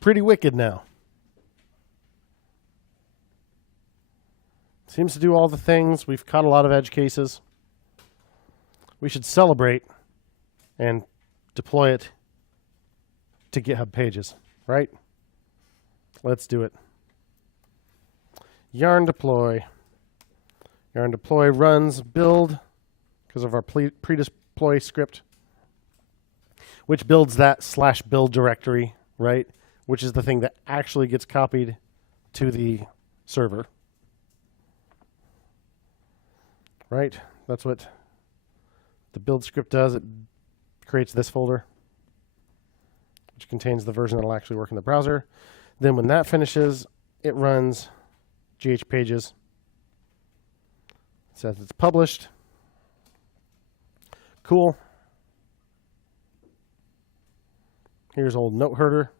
pretty wicked now. Seems to do all the things. We've caught a lot of edge cases. We should celebrate and deploy it to GitHub pages, right? Let's do it. Yarn deploy. Yarn deploy runs build because of our pre-deploy script, which builds that /build directory, right? Which is the thing that actually gets copied to the server. Right? That's what the build script does. It creates this folder, which contains the version that will actually work in the browser. Then when that finishes, it runs ghpages. It says it's published. Cool. Here's old note herder.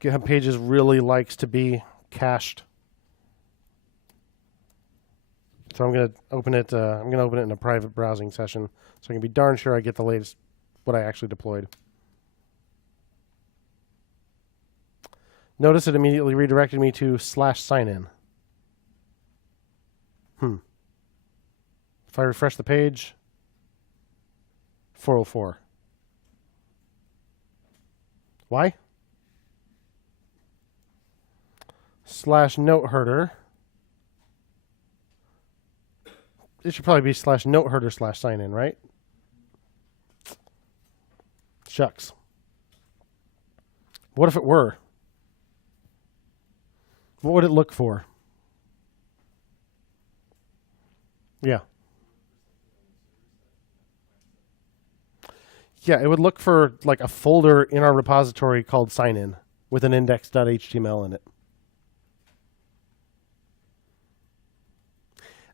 GitHub Pages really likes to be cached. So I'm going to open it. I'm going to open it in a private browsing session, so I can be darn sure I get the latest, what I actually deployed. Notice it immediately redirected me to /signin. If I refresh the page, 404. Why? /note herder. It should probably be /note herder /signin, right? Shucks. What if it were? What would it look for? Yeah. Yeah, it would look for like a folder in our repository called signin with an index.html in it.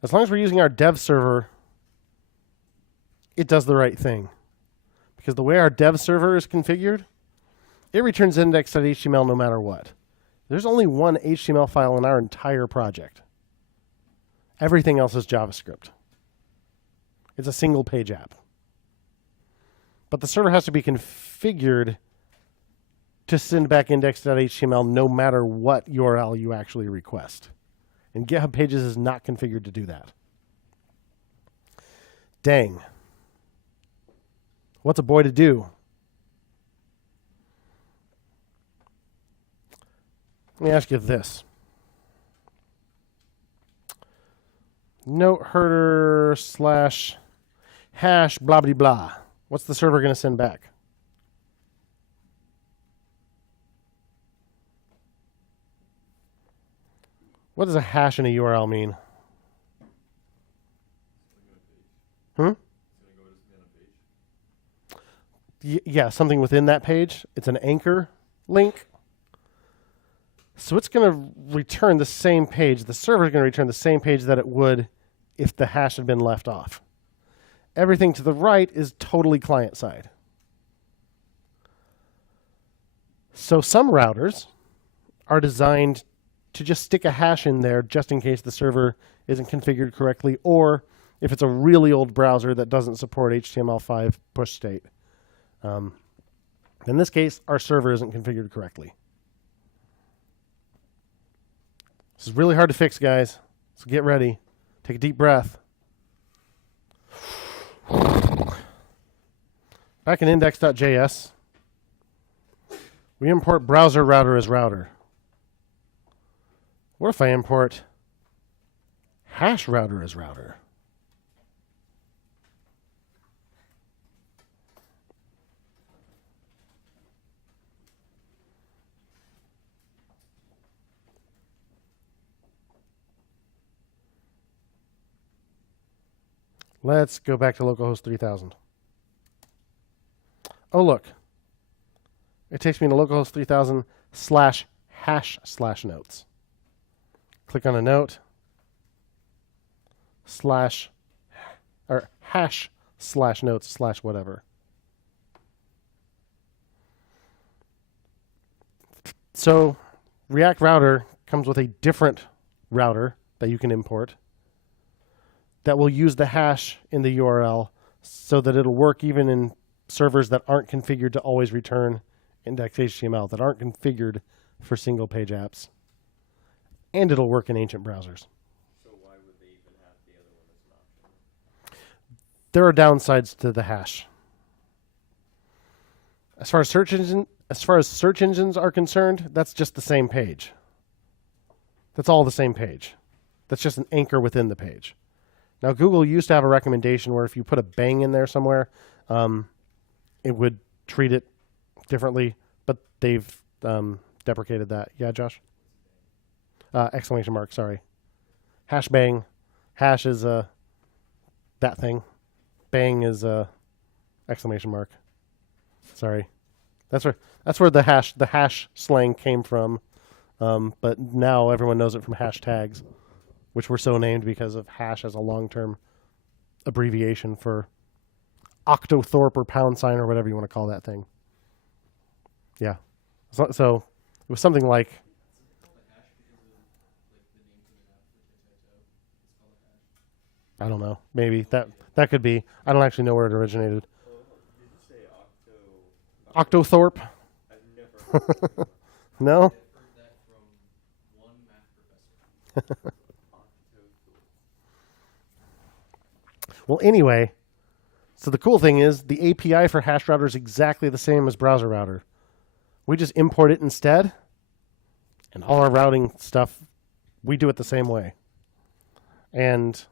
As long as we're using our dev server, it does the right thing. Because the way our dev server is configured, it returns index.html no matter what. There's only one HTML file in our entire project. Everything else is JavaScript. It's a single page app. But the server has to be configured to send back index.html no matter what URL you actually request. And GitHub Pages is not configured to do that. Dang. What's a boy to do? Let me ask you this. Note herder /hash blah blah blah. What's the server going to send back? What does a hash in a URL mean? Yeah, something within that page. It's an anchor link. So it's going to return the same page. The server is going to return the same page that it would if the hash had been left off. Everything to the right is totally client-side. So some routers are designed to just stick a hash in there just in case the server isn't configured correctly, or if it's a really old browser that doesn't support HTML5 push state. In this case, our server isn't configured correctly. This is really hard to fix, guys. So get ready. Take a deep breath. Back in index.js, we import browser router as router. What if I import HashRouter as router? Let's go back to localhost 3000. Oh, look. It takes me to localhost 3000 /hash/notes. Click on a note /hash/notes/ whatever. So React Router comes with a different router that you can import that will use the hash in the URL so that it'll work even in servers that aren't configured to always return index.html, that aren't configured for single page apps. And it'll work in ancient browsers. So why would they even have the other one as an option? There are downsides to the hash. As far as search engines are concerned, that's just the same page. That's all the same page. That's just an anchor within the page. Now, Google used to have a recommendation where if you put a bang in there somewhere, it would treat it differently, but they've deprecated that. Yeah, Josh? Exclamation mark, sorry. Hash bang. Hash is that thing. Bang is exclamation mark. Sorry. That's where the hash slang came from. But now everyone knows it from hashtags, which were so named because of hash as a long-term abbreviation for octothorpe or pound sign or whatever you want to call that thing. Yeah. So it was something like... I don't know. Maybe that could be. I don't actually know where it originated. Oh, did you say octo? Octothorpe? I've never heard of No? I've heard that from one math professor. Well, anyway, so the cool thing is the API for HashRouter is exactly the same as Browser Router. We just import it instead, and all our routing stuff, we do it the same way. And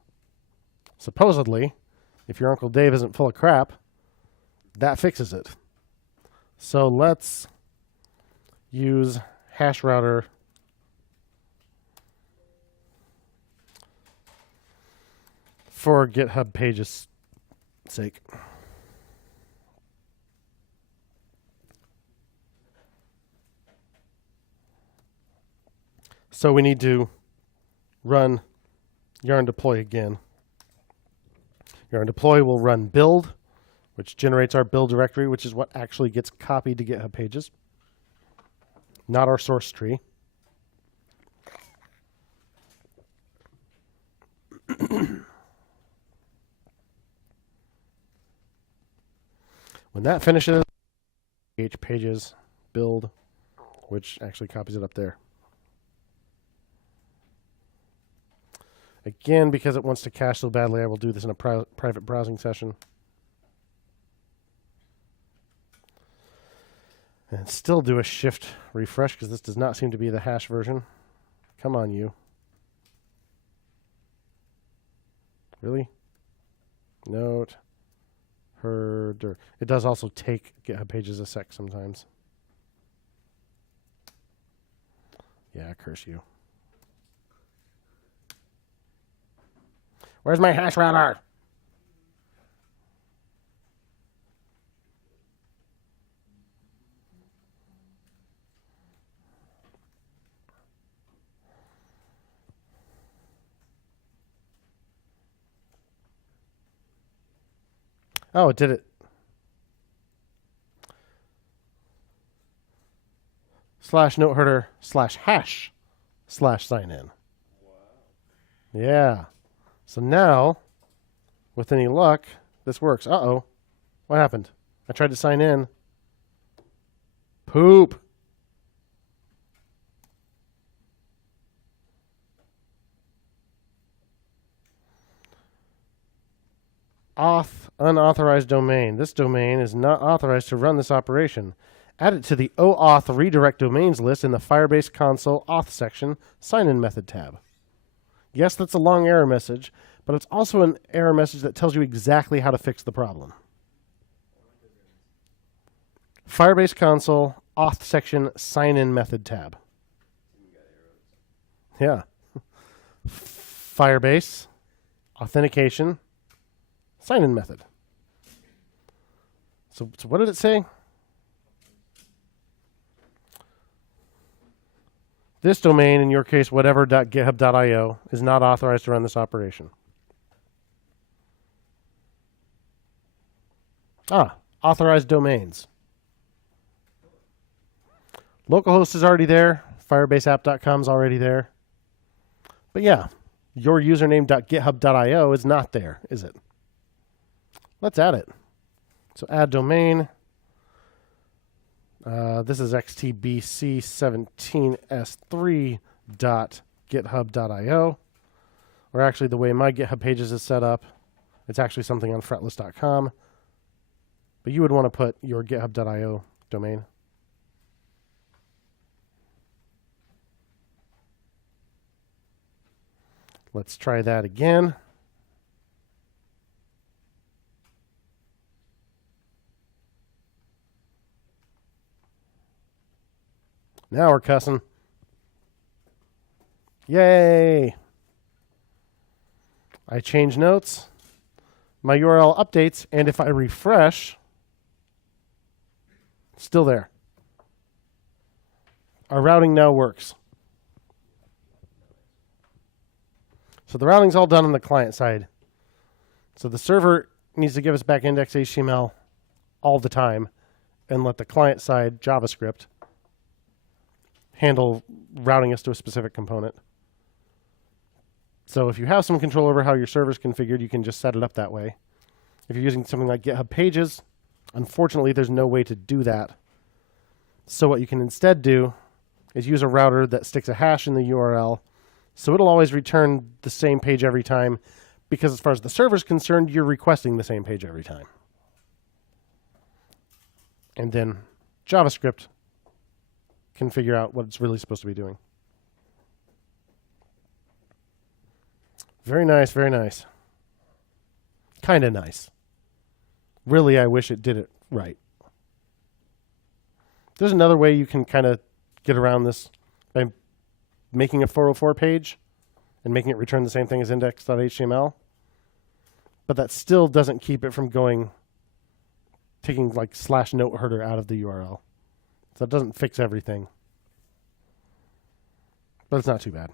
supposedly, if your Uncle Dave isn't full of crap, that fixes it. So let's use HashRouter for GitHub pages' sake. So we need to run yarn deploy again. Yarn deploy will run build, which generates our build directory, which is what actually gets copied to GitHub pages, not our source tree. When that finishes, pages build, which actually copies it up there. Again, because it wants to cache so badly, I will do this in a private browsing session. And still do a shift refresh, because this does not seem to be the hash version. Come on, you. Really? Note. Herder. It does also take GitHub pages a sec sometimes. Yeah, curse you. Where's my hash router? Oh, it did it. /noteherder /hash /sign in. Wow. Yeah. So now, with any luck, this works. Uh-oh. What happened? I tried to sign in. Poop. Unauthorized domain. This domain is not authorized to run this operation. Add it to the OAuth redirect domains list in the Firebase console auth section sign-in method tab. Yes, that's a long error message, but it's also an error message that tells you exactly how to fix the problem. Firebase console auth section sign-in method tab. Yeah. Firebase authentication sign-in method. So what did it say? This domain, in your case, whatever.github.io, is not authorized to run this operation. Authorized domains. Localhost is already there. Firebaseapp.com is already there. But yeah, your username.github.io is not there, is it? Let's add it. So add domain. This is xtbc17s3.github.io. Or actually, the way my GitHub pages is set up, it's actually something on fretless.com. But you would want to put your github.io domain. Let's try that again. Now we're cussing. Yay! I change notes. My URL updates, and if I refresh, it's still there. Our routing now works. So the routing's all done on the client side. So the server needs to give us back index HTML all the time and let the client side JavaScript handle routing us to a specific component. So if you have some control over how your server's configured, you can just set it up that way. If you're using something like GitHub Pages, unfortunately, there's no way to do that. So what you can instead do is use a router that sticks a hash in the URL, so it'll always return the same page every time, because as far as the server's concerned, you're requesting the same page every time. And then JavaScript can figure out what it's really supposed to be doing. Very nice, very nice. Kind of nice. Really, I wish it did it right. There's another way you can kind of get around this by making a 404 page and making it return the same thing as index.html. But that still doesn't keep it from taking like /note header out of the URL. So it doesn't fix everything. But it's not too bad.